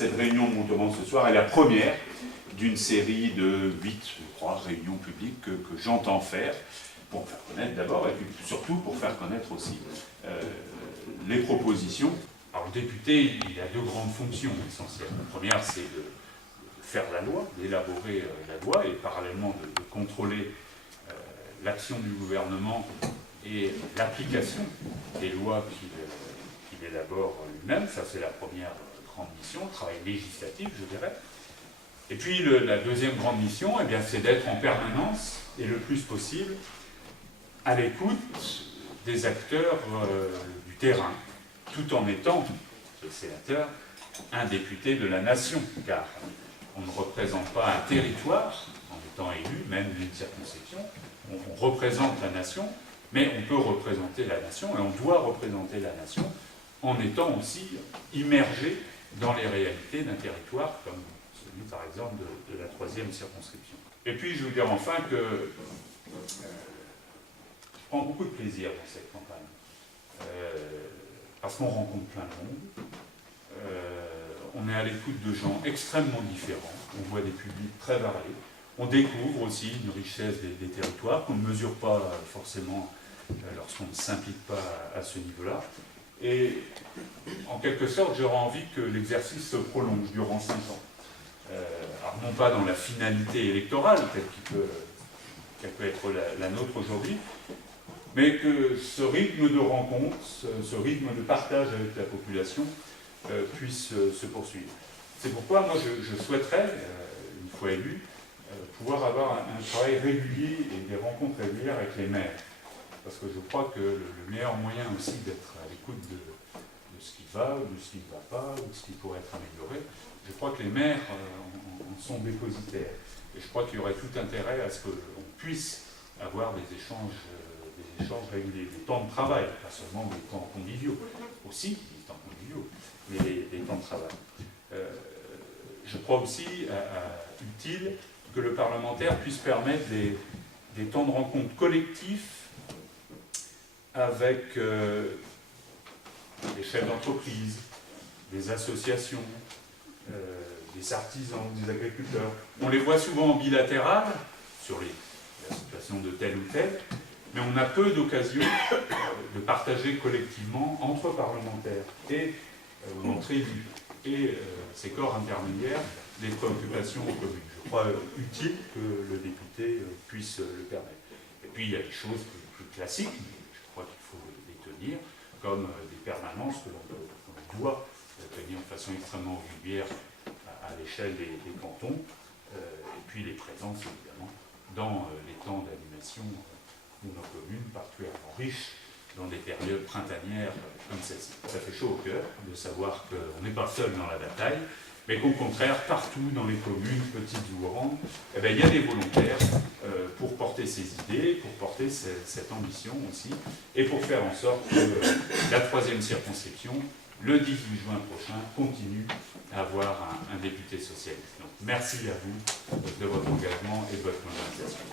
Cette réunion dont on demande ce soir est la première d'une série de 8, je crois, réunions publiques que j'entends faire pour faire connaître d'abord et puis surtout pour faire connaître aussi les propositions. Alors le député, il a deux grandes fonctions essentielles. La première, c'est de faire la loi, d'élaborer la loi et parallèlement de contrôler l'action du gouvernement et l'application des lois qu'il élabore lui-même. Ça, c'est la première grande mission, le travail législatif, je dirais. Et puis la deuxième grande mission, eh bien, c'est d'être en permanence et le plus possible à l'écoute des acteurs du terrain, tout en étant, le sénateur, un député de la nation, car on ne représente pas un territoire en étant élu, même d'une circonscription, on représente la nation, mais on peut représenter la nation et on doit représenter la nation en étant aussi immergé dans les réalités d'un territoire comme celui par exemple de la 3e circonscription. Et puis je veux dire enfin que je prends beaucoup de plaisir dans cette campagne, parce qu'on rencontre plein de monde, on est à l'écoute de gens extrêmement différents, on voit des publics très variés, on découvre aussi une richesse des territoires qu'on ne mesure pas forcément lorsqu'on ne s'implique pas à ce niveau-là. Et en quelque sorte, j'aurais envie que l'exercice se prolonge durant 5 ans. Alors non pas dans la finalité électorale, qu'elle peut être la nôtre aujourd'hui, mais que ce rythme de rencontre, ce rythme de partage avec la population puisse se poursuivre. C'est pourquoi moi je souhaiterais, une fois élu, pouvoir avoir un travail régulier et des rencontres régulières avec les maires. Parce que je crois que le meilleur moyen aussi d'être à l'écoute de ce qui va, ou de ce qui ne va pas, ou de ce qui pourrait être amélioré, je crois que les maires en sont dépositaires. Et je crois qu'il y aurait tout intérêt à ce qu'on puisse avoir des échanges réguliers, des temps de travail, pas seulement des temps conviviaux, aussi des temps conviviaux, mais des temps de travail. Je crois aussi utile que le parlementaire puisse permettre des temps de rencontre collectifs avec des chefs d'entreprise, des associations, des artisans, des agriculteurs. On les voit souvent en bilatéral sur la situation de tel ou tel, mais on a peu d'occasions de partager collectivement entre parlementaires et entre élus et ces corps intermédiaires des préoccupations communes. Je crois utile que le député puisse le permettre. Et puis il y a des choses plus classiques, mais je crois qu'il faut les tenir, comme des permanences que l'on doit tenir de façon extrêmement régulière à l'échelle des cantons, et puis les présences évidemment dans les temps d'animation de nos communes, particulièrement riches dans des périodes printanières comme celle-ci. Ça fait chaud au cœur de savoir qu'on n'est pas seul dans la bataille, mais qu'au contraire, partout dans les communes, petites ou grandes, eh bien, il y a des volontaires pour porter ces idées, pour porter cette ambition aussi, et pour faire en sorte que la 3e circonscription, le 18 juin prochain, continue à avoir un député socialiste. Donc, merci à vous de votre engagement et de votre mobilisation.